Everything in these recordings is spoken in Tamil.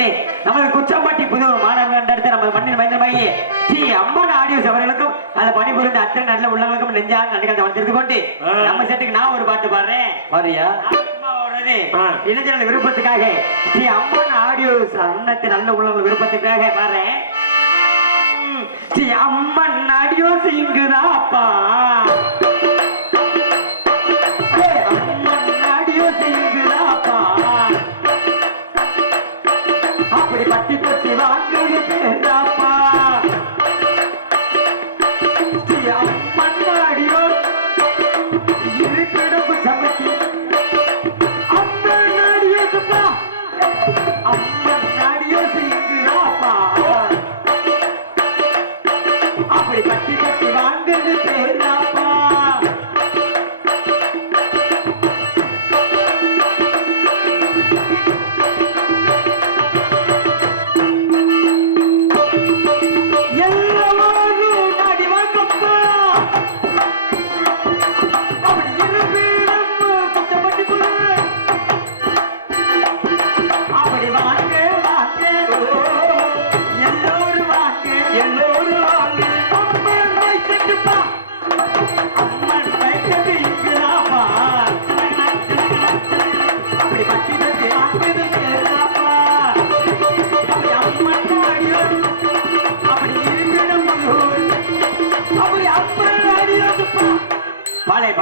கொண்டு நமது குச்சம்பட்டி புதூர் அடுத்து நம்ம மண்ணின் மைந்தமாகி ஸ்ரீ அம்மன் ஆடியோஸ் அவர்களுக்கும் அதை பணிபுரிந்த அத்தனை நல்ல உள்ளவங்களுக்கும் நெஞ்சா நன்றிகள் வந்திருந்து கொண்டு. நம்ம செட்டுக்கு நான் ஒரு பாட்டு பாடுறேன். பாரியா. இளைஞர்கள் விருப்பத்துக்காக ஸ்ரீ அம்மன் ஆடியோஸ் அன்னத்து நல்ல உள்ளவங்க விருப்பத்துக்காக பாடுறேன். ஸ்ரீ அம்மன் ஆடியோஸ் இங்குதாப்பா. அப்படி பட்டி தொட்டி வாங்குது பேராப்பா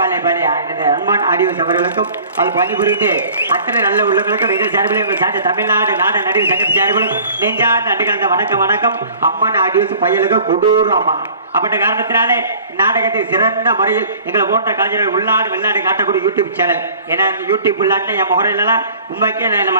பாலை பாலை பாலை இந்த அன்பான் ஆடியோஸ் அவர்களுக்கும் அது பணிபுரிந்து அத்தனை நல்ல உள்ளங்களுக்கும் எங்கள் சார்பில் எங்கள் சார்ந்த தமிழ்நாடு நாடு நடிகர் சங்க சார்பிலும் நெஞ்சார்ந்த அண்டு வணக்கம் வணக்கம். அம்மன் ஆடியோஸ் பையலுக்கு கொடூரம் அம்மா. அப்பட்ட காரணத்தினாலே நாடகத்தை சிறந்த முறையில் எங்களை போன்ற கலைஞர்கள் உள்நாடு வெளிநாடு காட்டக்கூடிய யூடியூப் சேனல். ஏன்னா யூடியூப் இல்லாட்டினா என் முகரையிலலாம் உண்மைக்கே நம்ம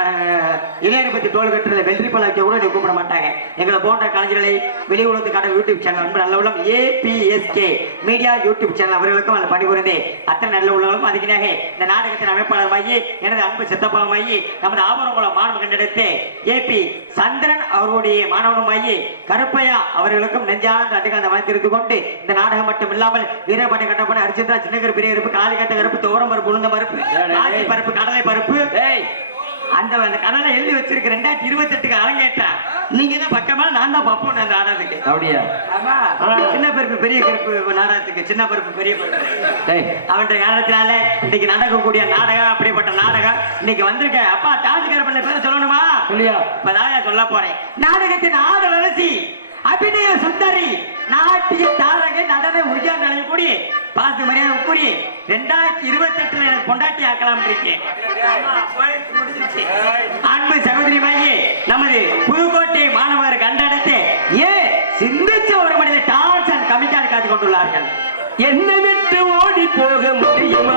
இளையரை பற்றி தோல் கட்டுறதுல வெள்ளி வைக்க கூட என்னை கூப்பிட மாட்டாங்க. எங்களை போன்ற கலைஞர்களை வெளி உலகத்து காட்ட யூடியூப் சேனல் அன்பு நல்ல உள்ளம் ஏபிஎஸ்கே மீடியா யூடியூப் சேனல் அவர்களுக்கும் அதில் பணிபுரிந்து அத்தனை நல்ல உள்ளவர்களும் அதுக்கினாக இந்த நாடகத்தின் அமைப்பாளர் மையி எனது அன்பு சித்தப்பா மையி நமது ஆபரங்குளம் மாணவ கண்டெடுத்து. ஏபி சந்திரன் அவர்களுடைய மாணவனும் மையி கருப்பையா அவர்களுக்கும் நெஞ்சார்ந்த அட்டுக்காந்த வளர்த்திருந்து கொண்டு இந்த நாடகம் மட்டும் இல்லாமல் வீரபாண்டி கட்டப்பன அரிச்சந்திரா சின்னகர் பெரிய கருப்பு காலிக்கட்ட கருப்பு தோரம் பருப்பு உளுந்த பருப்பு பருப்பு கடலை பருப்பு. அந்த அந்த கடலை எழுதி வச்சிருக்க ரெண்டாயிரத்தி இருபத்தி எட்டுக்கு அரங்கேற்றா நீங்க தான் பக்கமா? நான் தான் பப்போம் அந்த நாடகத்துக்கு அப்படியா? ஆமா. சின்ன பருப்பு பெரிய கருப்பு நாடகத்துக்கு சின்ன பருப்பு பெரிய பருப்பு. அவன்கிட்ட காரணத்தினால இன்னைக்கு நடக்கக்கூடிய நாடகம் அப்படிப்பட்ட நாடகம் இன்னைக்கு வந்திருக்க அப்பா தாஜ்கர் பண்ண பேரை சொல்லணுமா? சொல்லியா? இப்பதான் சொல்ல போறேன். நாடகத்தின் ஆடல் அரசி அபிநய சுந்தரி நாட்டிய தாரகை நடன உரியா நிலையக்கூடிய பாசு மரியாதை கூடி ரெண்டாயிரத்தி இருபத்தி எட்டுல எனக்கு கொண்டாட்டி ஆக்கலாம் இருக்கேன் அன்பு சகோதரி மையே நமது புதுக்கோட்டை மாணவர் கண்டெடுத்து ஏ சிந்திச்ச ஒரு மனித டான்ஸ் அண்ட் கமிட்டால் காத்து கொண்டுள்ளார்கள். என்ன விட்டு ஓடி போக முடியுமா?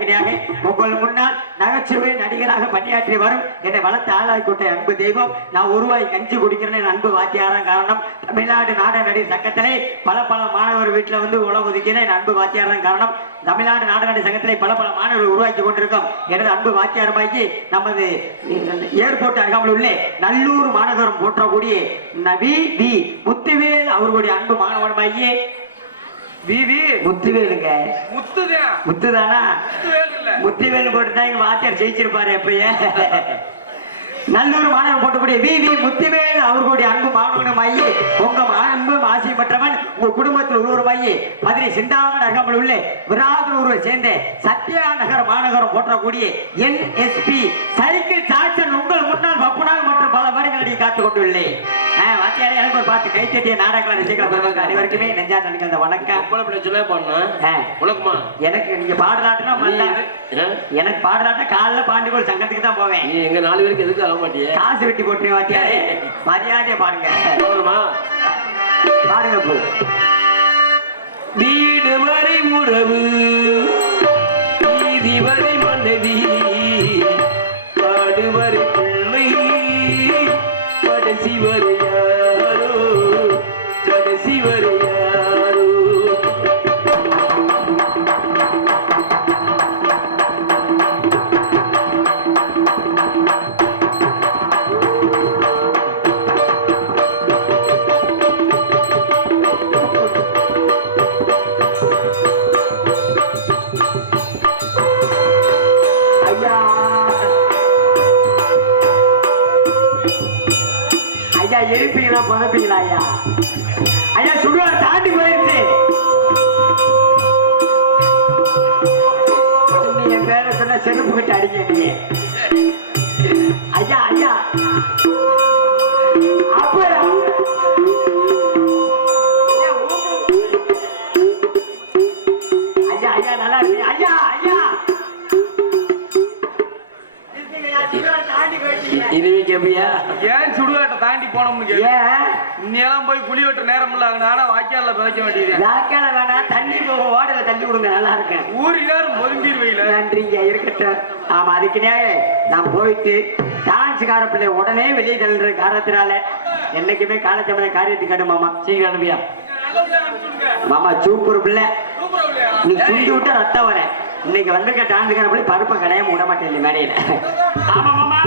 பலே உங்கள் முன்னால் நகைச்சுவை நடிகராக பணியாற்றி வரும் என்னை வளர்த்த ஆளாய் அன்பு தெய்வம் நான் உருவாய் கஞ்சி குடிக்கிறேன் அன்பு வாத்தியாரம். காரணம் தமிழ்நாடு நாடக நடிகர் சங்கத்திலே பல பல மாணவர் வீட்டில் வந்து உலக ஒதுக்கிறேன் அன்பு வாத்தியாரம். காரணம் தமிழ்நாடு நாடக நடிகர் சங்கத்திலே பல பல மாணவர்கள் உருவாக்கி கொண்டிருக்கோம் எனது அன்பு வாத்தியாரமாக்கி நமது ஏர்போர்ட் அருகாமல் உள்ளே நல்லூர் மாநகரம் போற்றக்கூடிய நபி வி முத்துவேல் அவர்களுடைய அன்பு மாணவனமாகியே விவி முத்துவேலுங்க முத்துதான் முத்துதானா? முத்துவேல் இல்ல முத்துவேலு போட்டுதான் எங்க வாத்தியார் ஜெயிச்சிருப்பாரு எப்பயே. நல்லூர் மாணவன் போட்டக்கூடிய வி வி முத்துவேல் அவர்களுடைய அன்பு உங்க அன்பு ஆசை பெற்றவன் உங்க குடும்பத்தில் ஒருவருமாயி மதுரை சிந்தாமன் அருகாமல் உள்ள விராதனூரை சேர்ந்த சத்யா நகர் மாநகரம் போற்றக்கூடிய என்எஸ்பி சைக்கிள் சாட்சன் உங்கள் முன்னால் பப்புனாக மற்றும் பல வருடங்களை காத்துக் கொண்டுள்ளேன் வாத்தியாரே எனக்கு ஒரு பாட்டு. கைத்தட்டிய நாடக ரசிகர்கள் பெருமக்கள் அனைவருக்குமே நெஞ்சா நினைக்கிற வணக்கம். பிள்ளை சொல்ல பண்ண உனக்குமா? எனக்கு நீங்க? ஆ? எனக்கு பாடலாட்டா காலைல பாண்டிகோள் சங்கத்துக்கு தான் போவேன். நீ எங்க நாலு பேருக்கு எதுக்கு ஆக மாட்டியே? காசு வெட்டி போட்டு வாத்தியாரே. மரியாதையா போதுமா? பாருங்க போ. வீடு வரை உறவு வீதி வரை மனைவி வரை பிள்ளை. கடைசி எழுப்பீங்களா புதப்பீங்களா ஐயா? ஐயா சுடுவார் தாண்டி போயிருச்சு. என் பேரை சொன்ன செருப்பு கிட்ட அடிக்க ஐயா ஐயா. இன்னையெல்லாம் போய் குழி வெட்ட நேரம் இல்ல. ஆனா வாய்க்கால்ல விதைக்க வேண்டியது. வாய்க்கால வேணாம். தண்ணி போக ஓடல தள்ளி கொடுங்க. நல்லா இருக்கேன். நேரம் ஒதுங்கிருவையில நன்றிங்க இருக்கட்டும். ஆமா அதுக்குனே நான் போயிட்டு டான்ஸ்கார பிள்ளை உடனே வெளியே தள்ளுற காரணத்தினால என்னைக்குமே காலத்தமிழ காரியத்துக்கு கடும் மாமா. சீக்கிரம் அனுப்பியா? மாமா சூப்பர் பிள்ளை. நீ சுண்டி விட்டா ரத்தம் வர. இன்னைக்கு வந்திருக்க டான்ஸ்கார பிள்ளை பருப்பை கடையாம விட மாட்டேன் மேடையில. ஆமா மாமா.